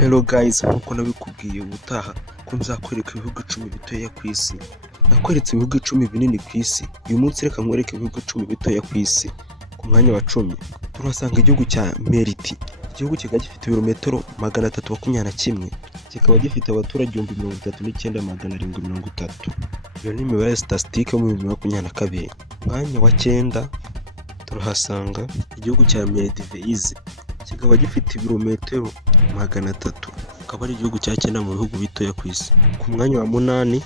Hello guys, nkuko nabikubwiye ubutaha ko nzakwereka ibihugu 10 bitoya ku isi. Nakweretse ibihugu 10 binini ku isi. Uyu munsi reka nkwereke ibihugu 10 bitoya ku isi. Ku mwanya wa 10 turasanga igihugu cya Meriti. Igihugu kikaba gifite ibirometero 321, kikaba gifite abaturage 39,730. Iyo ni imibare statistique yo mu 2022. Mwanya wa 9 turahasanga igihugu cya Maldives. Kikaba gifite ibirometero 300, akaba ari igihugu cya 9 mu bihugu bitoya ku isi. Ku mwanya wa 8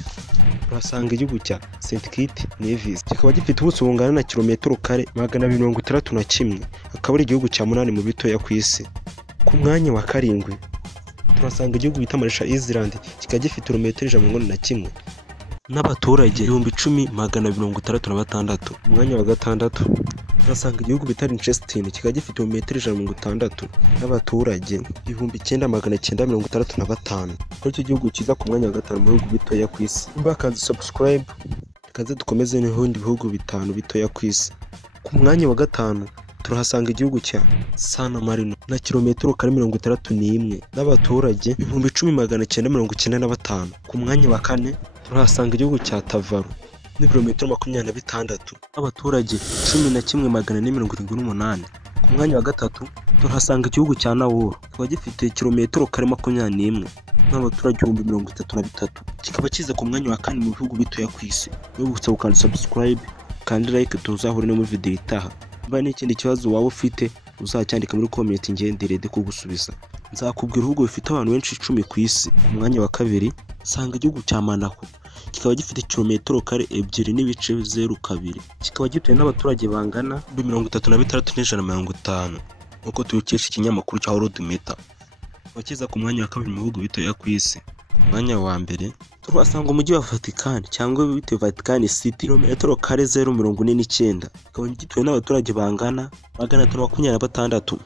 turasanga igihugu cya St. Kitts Nevis. Kikaba gifite ubuso bungana na kilometero kare 261, akaba ari igihugu cya 8 mu bitoya ku isi. Ku mwanya wa 7 turasanga igihugu bita Marshall Island. Kikaba gifite kilometero 141 n'abaturage 10,266. Umwanya wa 6 turasanga igihugu bita Liechtenstein. Kikaba gifite kilometero 160 n'abaturage 9,965. Kuri icyo gihugu kiza ku mwanya wa 5 mu bihugu bitoya ku isi. Mbakaze subscribe kaze dukomeze n'ibindi bihugu 5 bitoya ku isi. Ku mwanya wa 5 turahasanga igihugu cya San Marino na kilometero 61 n'abaturage 10,995. Ku mwanya wa 4 turahasanga igihugu cya Tuvalu n'ibirometero 26 n'abaturage 11,478. Ku mwanya wa 3 turahasanga igihugu cya Nauru. Kikaba gifite kilometero 21 n'abaturage 33. Kikaba kiza ku mwanya wa 4 mu bihugu bitoya ku isi. Wibutsa gukanda subscribe kandi like, tuzahure no mu video itaha. Mba n'ikindi kibazo waba ufite uzacyandika muri comment, ngenderede kugusubiza. Nzakubwira ibihugu bifite abantu benshi 10 ku isi. Ku mwanya wa 2 sanga igihugu cya Monaco. Kikaba gifite kilometero kare 2.02. Kikaba gituwe n'abaturage bangana 36,150 uko tubikesha ikinyamakuru cya Worldometer. Wakiza ku mwanya wa 2 mu bihugu bitoya ku isi. Ku mwanya wa 1 turasanga umujyi wa Vatican cyangwa bita Vatican City, kilometero kare 0.49. Kikaba gituwe n'abaturage bangana 526.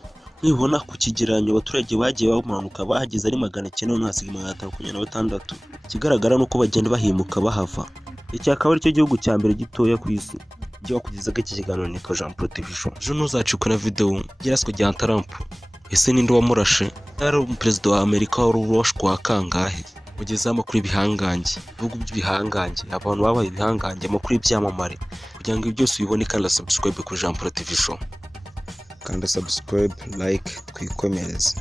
Nibona ku kigereranyo abaturage bagiye bamanuka bahageze ari 926. Kigaragara nuko bagenda bahimuka bahava. Iki akaba ari cyo gihugu cya mbere gitoya ku isi. Giye kugezaga iki kiganiro nitwa Jean Protection. Je nuzacikuna video giraswe rya Trump. Ese ninde wamurashe? Yari umuperezida wa Amerika waruroshwa kangahe? Ugeze amakuru ibihangange, ibihugu by'ibihangange, abantu babaye ibihangange, amakuru y'ibyamamare. Kugira ngo byose ubibone kandi subscribe ku Jean Protection. Kanda subscribe, like, twikomereze.